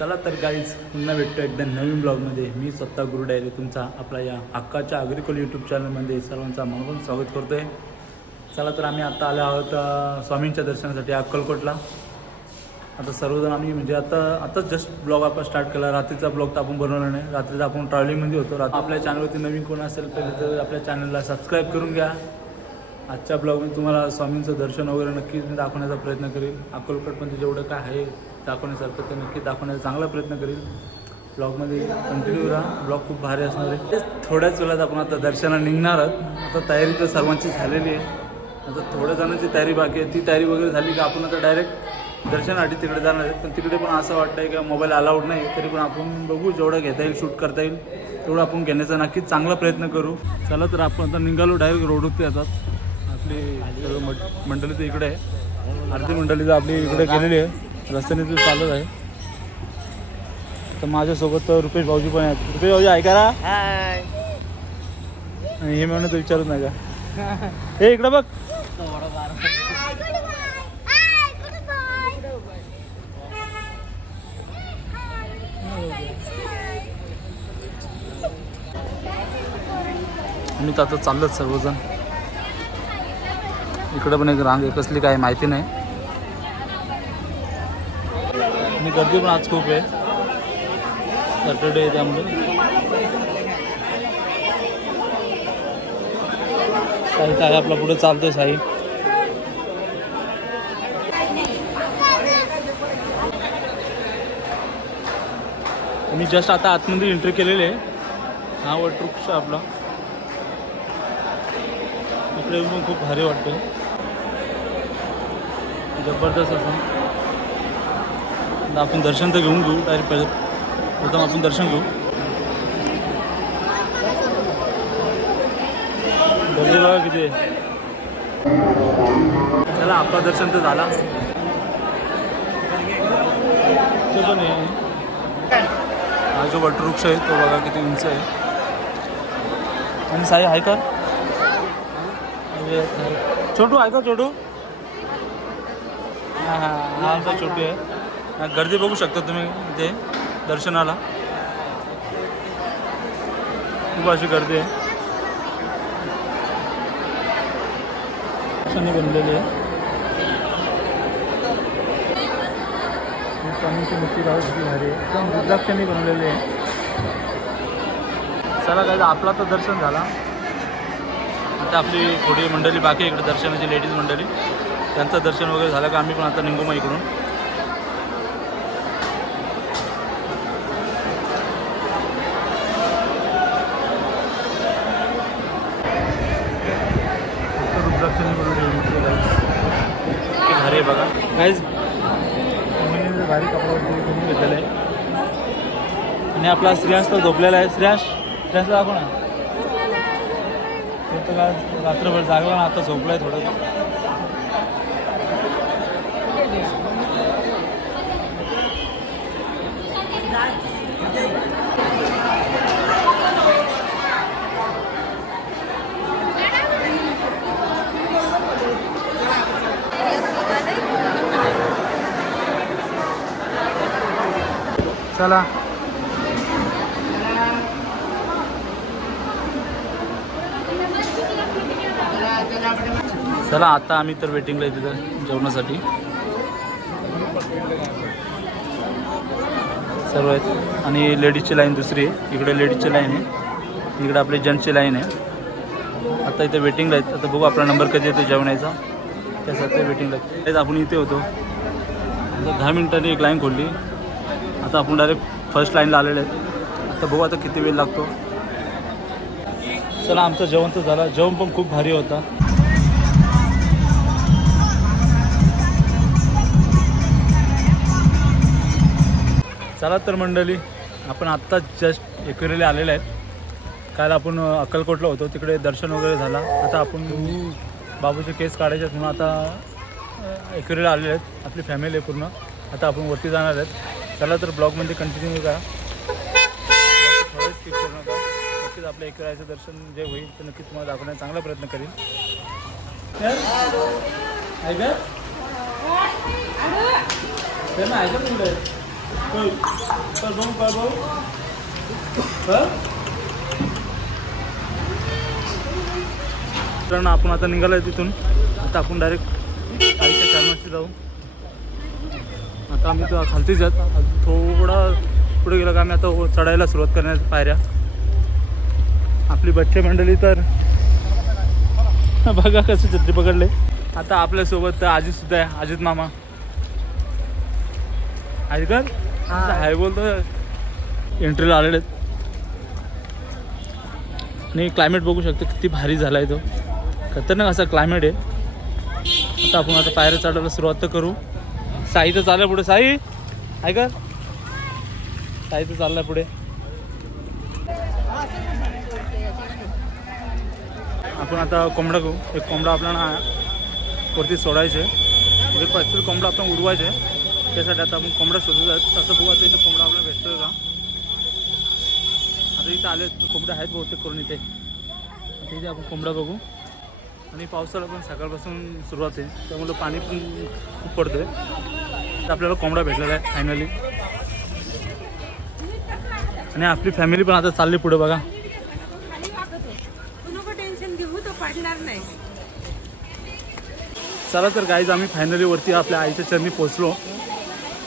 चला तर गाईज पुन्हा भेटतो एकदा नवीन ब्लॉगमध्ये। मी स्वतः गुरु डायरी तुमचा आपला या हक्काच्या अग्रिकोल यूट्यूब चॅनलमध्ये सर्वांचा मनपूर्वक स्वागत करतो आहे। चला तर आम्ही आता आलो आहोत स्वामींच्या दर्शनासाठी अक्कलकोटला। आता सर्वजण आम्ही म्हणजे आता जस्ट ब्लॉग आपण स्टार्ट केला। रात्रीचा ब्लॉग तर आपण बनवला नाही, रात्रीचा आपण ट्रॅव्हलिंगमध्ये होतो। आपल्या चॅनलवरती नवीन कोण असेल पहिले तर आपल्या चॅनलला सबस्क्राईब करून घ्या। आजच्या ब्लॉगमध्ये तुम्हाला स्वामींचं दर्शन वगैरे नक्कीच मी दाखवण्याचा प्रयत्न करेल। अक्कलकोटमध्ये जेवढं काय आहे दाखवण्यासारखं ते नक्की दाखवण्याचा चांगला प्रयत्न करेल। ब्लॉगमध्ये कंटिन्यू राहा, ब्लॉग खूप भारी असणार आहे। थोड्याच वेळात आपण आता दर्शनाला निघणार आहोत। आता तयारी तर सर्वांची झालेली आहे, आता थोड्या जणांची तयारी बाकी आहे। ती तयारी वगैरे झाली की आपण आता डायरेक्ट दर्शनासाठी तिकडे जाणार आहेत। पण तिकडे पण असं वाटतं की मोबाईल अलाउड नाही, तरी पण आपण बघू जेवढं घेता येईल शूट करता येईल तेवढं आपण घेण्याचा नक्कीच चांगला प्रयत्न करू। चला तर आपण आता निघालो डायरेक्ट रोडवरती। येतात आपली मंडळी तर इकडे आहे, आरती मंडळी तर आपली इकडे गेलेली आहे, रस्त्याने तर चालत आहे। तर माझ्यासोबत रुपेश भाऊजी पण आहेत। रुपेश भाऊजी ऐका ना, आणि हे म्हणून तर विचारत नाही का, हे इकडे बघ। मी तर आता चाललोच सर्वजण। इकडे पण एक रांग आहे, कसली काय माहिती नाही, आणि गर्दी पण आज खूप आहे, सॅटर्डे आहे त्यामुळे। साई काय आपला पुढे चालतोय साई। मी जस्ट आता आतमध्ये एंट्री केलेली आहे। हा वॉटरप्रूफ आपला इकडे पण खूप भारी वाटतं, जबरदस्त असं। आपण दर्शन तर घेऊन घेऊ डायरेक्ट, प्रथम आपण दर्शन घेऊ। गर्दी बघा किती आहे। चला आपलं दर्शन तर झाला, तो पण आहे। हा जो वटवृक्ष आहे तो बघा किती उंच आहे। आणि साई आहे का छोटू, आहे का छोटू? हां हां हा आमचा छोटू आहे। गर्दी बघू शकता तुम्ही इथे दर्शनाला, खूप अशी गर्दी आहे। दर्शनी बनलेली आहे, स्वामींची मूर्ती राहू किती भारी आहे, एकदम रुद्राक्षांनी बनवलेली आहे। चला काय आपला तर दर्शन झाला, आता आपली थोडी मंडळी बाकी इकडे दर्शनाची, लेडीज मंडळी, त्यांचं दर्शन वगैरे झालं का आम्ही पण आता निघू मग इकडून। रुद्राक्षांनी बनवलेली भारी आहे बघा गाईज। भारी कपड्यावरती घुमून घेतलेलं आहे, आणि आपला श्रेयांश तर झोपलेला आहे। श्रेयांशला दाखव ना, तो तर रात्रभर जागला ना, आता झोपला आहे थोडं। चला चला आता आम्ही तर वेटिंगला आहे तिथं जेवणासाठी, सर्व आहेत। आणि लेडीजची लाईन दुसरी आहे, इकडे लेडीजची लाईन आहे, इकडे आपली जेंट्सची लाईन आहे। आता इथे वेटिंगला आहेत, आता बघू आपला नंबर कधी येतो जेवणाचा, त्यासाठी वेटिंगला आहेत। आपण इथे होतो, आता 10 मिनिटांनी एक लाईन खोलली, आता आपण डायरेक्ट फर्स्ट लाईनला आलेले आहेत। आता बघू आता किती वेळ लागतो। चला आमचं जेवण तर झालं, जेवण पण खूप भारी होता। चला तर मंडळी, आपण आत्ता जस्ट एकविरेला आलेले आहेत। काल आपण अक्कलकोटला होतो, तिकडे दर्शन वगैरे झाला। आता आपण बाबूचे केस काढायचे म्हणून आता एकविरेला आलेले आहेत, आपली फॅमिली आहे पूर्ण। आता आपण वरती जाणार आहेत। चला तर ब्लॉगमध्ये कंटिन्यू करा, थोडं स्किप करू नका। नक्कीच आपल्या एकविराचं दर्शन जे होईल ते नक्कीच तुम्हाला दाखवण्याचा चांगला प्रयत्न करेल। आहे का? कारण आपण आता निघालोय तिथून. आता आपण डायरेक्ट आईच्या चरणाशी जाऊ. आता आम्ही तर खालतीच जात, थोडा पुढे गेलं का आम्ही आता चढायला सुरुवात करण्याच्या पायऱ्या. आपली बच्चे मंडळी तर बघा कसे छत्री पकडले. आता आपल्यासोबत आजी सुद्धा आहे, अजित मामा. ऐकल हाय बोलतो. एंट्रीला आलेले आहेत आणि क्लायमेट बघू शकतो किती भारी झाला आहे तो. खतरनाक असा क्लायमेट आहे. आता आपण आता पायऱ्या चढायला सुरुवात तर करू. साई तर चालला पुढे. साई ऐका, साई तर चाललाय पुढे. आपण आता कोंबडा घेऊ. एक कोंबडा आपल्याला वरती सोडायचे, एक ॲक्च्युअली कोंबडा आपण उडवायचे. त्यासाठी आता आपण कोंबडा शोधत आहेत. तसं बघू आता इथं कोंबडा आपल्याला भेटतोय का. आता इथं आले कोंबडे आहेत बहुतेक करून इथे. आता इथे आपण कोंबडा बघू. आणि पावसाला पण सकाळपासून सुरुवात आहे, त्यामुळे पाणी पण खूप पडतंय. तर आपल्याला कोंबडा भेटलेला आहे फायनली. आणि आपली फॅमिली पण आता चालली पुढे बघा. चला तर गाईज, आम्ही फायनली वरती आपल्या आईच्या चरणी पोहोचलो.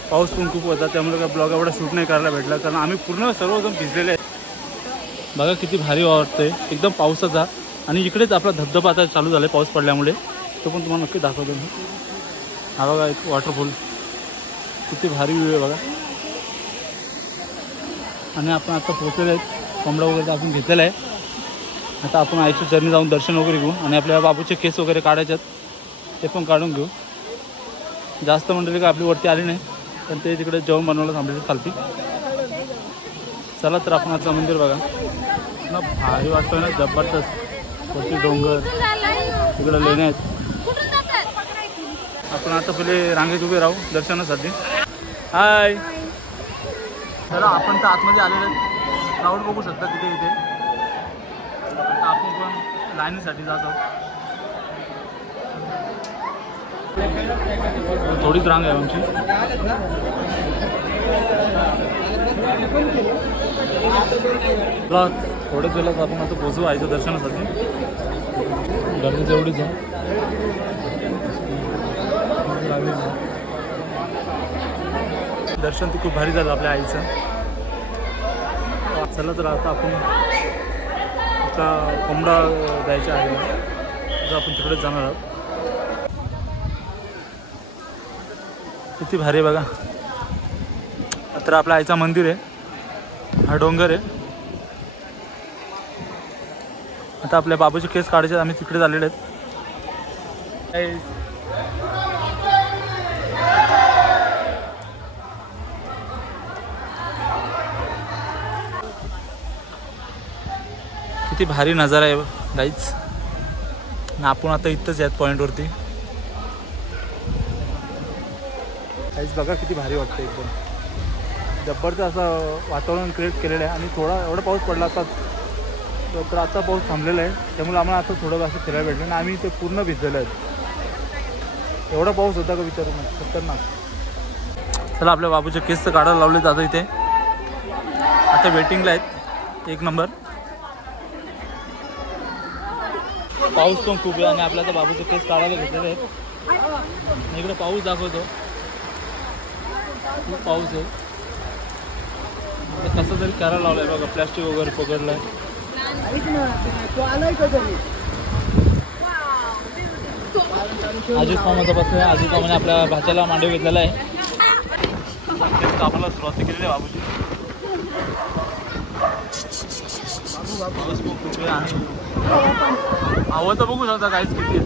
पाऊस पण खूप होता, त्यामुळे काय ब्लॉग एवढा शूट नाही करायला भेटला, कारण आम्ही पूर्ण सर्वजण भिजलेले आहेत. बघा किती भारी वाटतंय एकदम पावसाचा. आणि इकडेच आपला धबधबा आता चालू झाला आहे पाऊस पडल्यामुळे. तो पण तुम्हाला नक्की दाखवतो मी. हा बघा एक वॉटरफॉल, किती भारी व्ह्यू आहे बघा. आणि आपण आता पोहोचलेले आहेत. कोंबडा वगैरे आपण घेतलेला आहे. आता आपण आईच्या चरणी जाऊन दर्शन वगैरे घेऊ. आणि आपल्या बाबूचे केस वगैरे काढायचे आहेत, ते पण काढून घेऊ. जास्त मंडळी का आपली वरती आली नाही, पण ते तिकडे जेवण बनवायला थांबले खालती. चला तर आपण आजचं मंदिर बघा ना, भारी वाटतोय ना, जबरदस्त. वरती डोंगर, तिकडे लेण्या आहेत. आपण आता पहिले रांगेत उभे राहू दर्शनासाठी. हाय, चला आपण तर आतमध्ये आलेले आहेत. क्राऊड बघू शकता तिथे इथे. आता आपण पण लाईनीसाठी जातो. थोडीच रांग आहे आमची. थोड्याच वेळात आपण आता पोहोचू आईच्या दर्शनासाठी. गर्दी तेवढीच आहे. दर्शन तर खूप भारी झालं आपल्या आईचं. चला तर आता आपण आता कोंबडा द्यायचा आहे, तर आपण तिकडेच जाणार आहोत. किती भारी आहे बघा. तर आपल्या आईचा मंदिर आहे, हा डोंगर आहे. आता आपल्या बाबूचे केस काढायचे, आम्ही तिकडे झालेले आहेत. किती भारी नजारा आहे गाईज. आणि आपण आता इथंच आहेत पॉईंटवरती. गाईज बघा किती भारी वाटतं, एकदम जबरदस्त असं वातावरण क्रिएट केलेलं आहे. आणि थोडा एवढा पाऊस पडला आता, तर आता पाऊस थांबलेला आहे, त्यामुळे आम्हाला आता थोडं असं फिरायला भेटलं. आणि आम्ही ते पूर्ण भिजलेलो आहेत. एवढा पाऊस होता का विचारू नका, खतरनाक. चला आपल्या बाबूचे केस तर काढायला लावले जातं इथे. आता वेटिंगला आहेत, एक नंबर. पाऊस पण खूप आहे आणि आपल्या तर बाबूचे केस काढायला घेतलेले आहेत. इकडे पाऊस दाखवतो, खूप पाऊस आहे. कसं तरी करायला लावलंय बघा, प्लॅस्टिक वगैरे पकडलंय. अजित मामाचा बस आहे. अजित मामाने आपल्या भाच्याला मांडव घेतलेला आहे. कामाला सुरुवात केलेली आहे बाबूची. पाऊस खूप आहे आणि हवं तर बघू शकता काहीच किती आहे.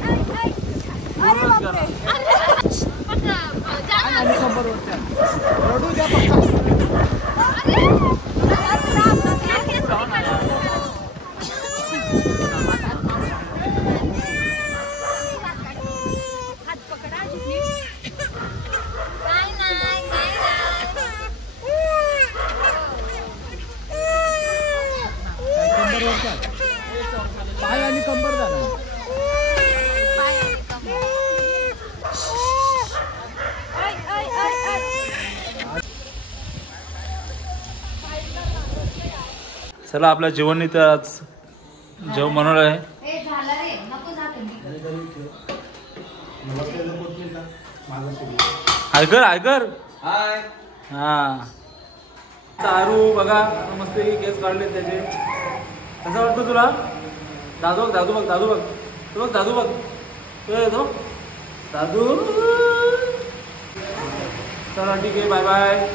पाय आणि कंबर झाला. चला आपल्या जीवननी तर आज जेवण बनवलं आहे. ऐकर ऐकर हा चारू बघा मस्त केस काढले त्याचे. कसं वाटतं तुला? दादू बघ दादू बघ दादू बघ तू बघ दादू बघ तो येतो दादू. चला ठीक आहे बाय बाय.